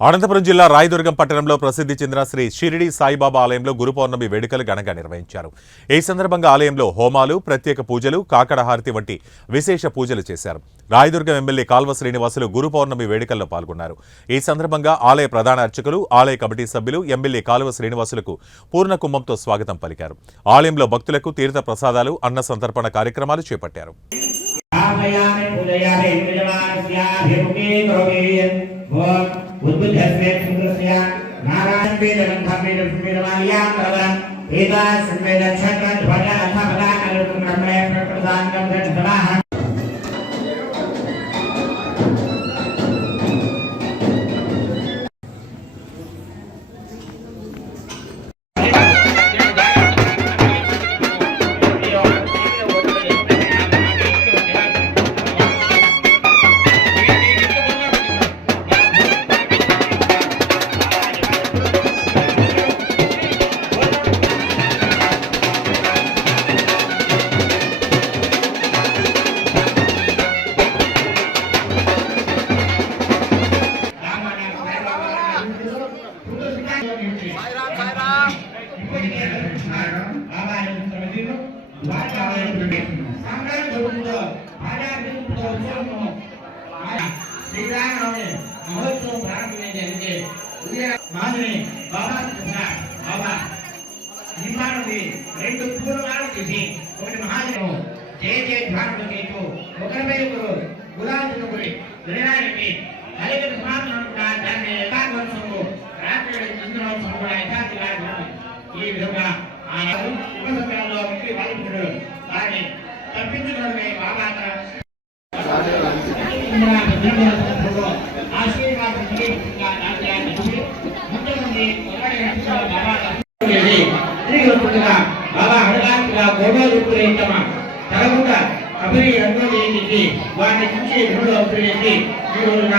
అనంతపురం జిల్లా రాయదుర్గం పట్టణంలో ప్రసిద్ధి చెందిన శ్రీ షిరిడి సాయిబాబా ఆలయంలో గురు పౌర్ణమి వేడుకలు ఘనంగా నిర్వహించారు. ఈ సందర్భంగా ఆలయంలో హోమాలు, ప్రత్యేక పూజలు, కాకడ హారతి వంటి విశేష పూజలు చేశారు. రాయదుర్గం ఎమ్మెల్యే కాల్వ శ్రీనివాసులు గురు పౌర్ణమి వేడుకల్లో పాల్గొన్నారు. ఈ సందర్భంగా ఆలయ ప్రధాన అర్చకులు, ఆలయ కమిటీ సభ్యులు ఎమ్మెల్యే కాల్వ శ్రీనివాసులకు పూర్ణ కుంభంతో స్వాగతం పలికారు. ఆలయంలో భక్తులకు తీర్థ ప్రసాదాలు, అన్న సంతర్పణ కార్యక్రమాలు చేపట్టారు. उद्बुद्धस्वे सुन्दरस्य नारायणवेदगन्धवेदवेदमालियां प्रवरम् एता संवेदक्षत्रध्वज अथपदाकरुतं ब्रह्मणे प्रप्रदानं दक्षिणः రెండు పూర్వాలు చేసి ఒకటి మహాజను జయ జయ ధ్యానం చేస్తూ ఒకరిపై ఒకరు గులాబీ గురి వినడానికి కలిగిన సమాధానం దాన్ని యథార్థము రాత్రి చంద్రోత్సవం కూడా యథార్థంగా ఈ విధంగా ఆ ఉపసంహారంలో ఉండి వాడుకుంటారు. దాన్ని తప్పించుకోవడమే బాగా ఆశీర్వాదం బాబా హడలాంటిగా గోడలు ఉప్పులేస్తామా తరగకుండా కబరి రంగం చేసి వాటిని చూసి గుడిలో ఉప్పులేసి ఈ రోజున